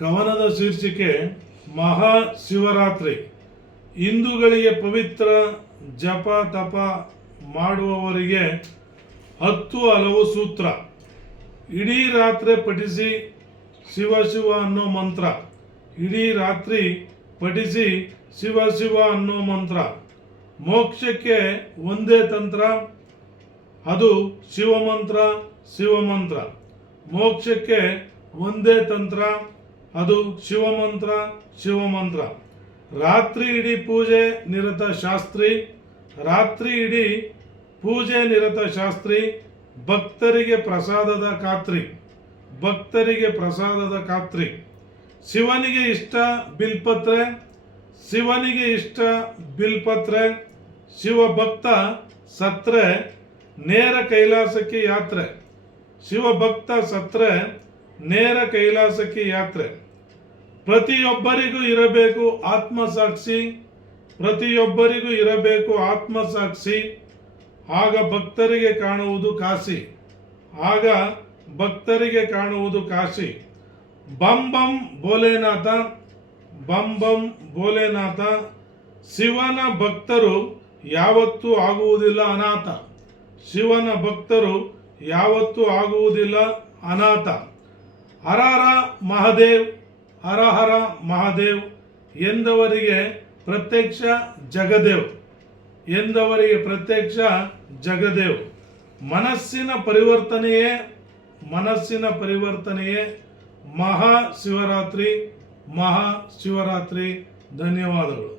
ಕವನದ ಶೀರ್ಷಿಕೆ ಮಹಾಶಿವರಾತ್ರಿ. ಹಿಂದೂಗಳಿಗೆ ಪವಿತ್ರ ಜಪ ತಪ ಮಾಡುವವರಿಗೆ 10 ಹಲವು ಸೂತ್ರ. ಇಡೀ ರಾತ್ರಿ ಪಠಿಸಿ ಶಿವ ಶಿವ ಅನ್ನೋ ಮಂತ್ರ. ಇಡೀ ರಾತ್ರಿ ಪಠಿಸಿ ಶಿವ ಶಿವ ಅನ್ನೋ ಮಂತ್ರ. ಮೋಕ್ಷಕ್ಕೆ ಒಂದೇ ತಂತ್ರ, ಅದು ಶಿವಮಂತ್ರ. ಶಿವಮಂತ್ರ ಮೋಕ್ಷಕ್ಕೆ ಒಂದೇ ತಂತ್ರ, ಅದು ಶಿವಮಂತ್ರ. ಶಿವಮಂತ್ರ ರಾತ್ರಿ ಇಡೀ ಪೂಜೆ ನಿರತ ಶಾಸ್ತ್ರಿ. ರಾತ್ರಿ ಇಡೀ ಪೂಜೆ ನಿರತ ಶಾಸ್ತ್ರಿ. ಭಕ್ತರಿಗೆ ಪ್ರಸಾದದ ಖಾತ್ರಿ. ಭಕ್ತರಿಗೆ ಪ್ರಸಾದದ ಖಾತ್ರಿ. ಶಿವನಿಗೆ ಇಷ್ಟ ಬಿಲ್ಪತ್ರೆ. ಶಿವನಿಗೆ ಇಷ್ಟ ಬಿಲ್ಪತ್ರೆ. ಶಿವಭಕ್ತ ಸತ್ರೆ ನೇರ ಕೈಲಾಸಕ್ಕೆ ಯಾತ್ರೆ. ಶಿವಭಕ್ತ ಸತ್ರೆ ನೇರ ಕೈಲಾಸಕ್ಕೆ ಯಾತ್ರೆ. ಪ್ರತಿಯೊಬ್ಬರಿಗೂ ಇರಬೇಕು ಆತ್ಮಸಾಕ್ಷಿ. ಪ್ರತಿಯೊಬ್ಬರಿಗೂ ಇರಬೇಕು ಆತ್ಮಸಾಕ್ಷಿ. ಆಗ ಭಕ್ತರಿಗೆ ಕಾಣುವುದು ಕಾಶಿ. ಆಗ ಭಕ್ತರಿಗೆ ಕಾಣುವುದು ಕಾಶಿ. ಬಂ ಬಂ ಭೋಲೆನಾಥ. ಬಂ ಬಂ ಭೋಲೆನಾಥ. ಶಿವನ ಭಕ್ತರು ಯಾವತ್ತೂ ಆಗುವುದಿಲ್ಲ ಅನಾಥ. ಶಿವನ ಭಕ್ತರು ಯಾವತ್ತೂ ಆಗುವುದಿಲ್ಲ ಅನಾಥ. ಹರ ಹರ ಮಹಾದೇವ್, ಹರ ಹರ ಮಹಾದೇವ್ ಎಂದವರಿಗೆ ಪ್ರತ್ಯಕ್ಷ ಜಗದೇವ್. ಎಂದವರಿಗೆ ಪ್ರತ್ಯಕ್ಷ ಜಗದೇವ್. ಮನಸ್ಸಿನ ಪರಿವರ್ತನೆಯೇ ಮಹಾಶಿವರಾತ್ರಿ. ಮಹಾಶಿವರಾತ್ರಿ. ಧನ್ಯವಾದಗಳು.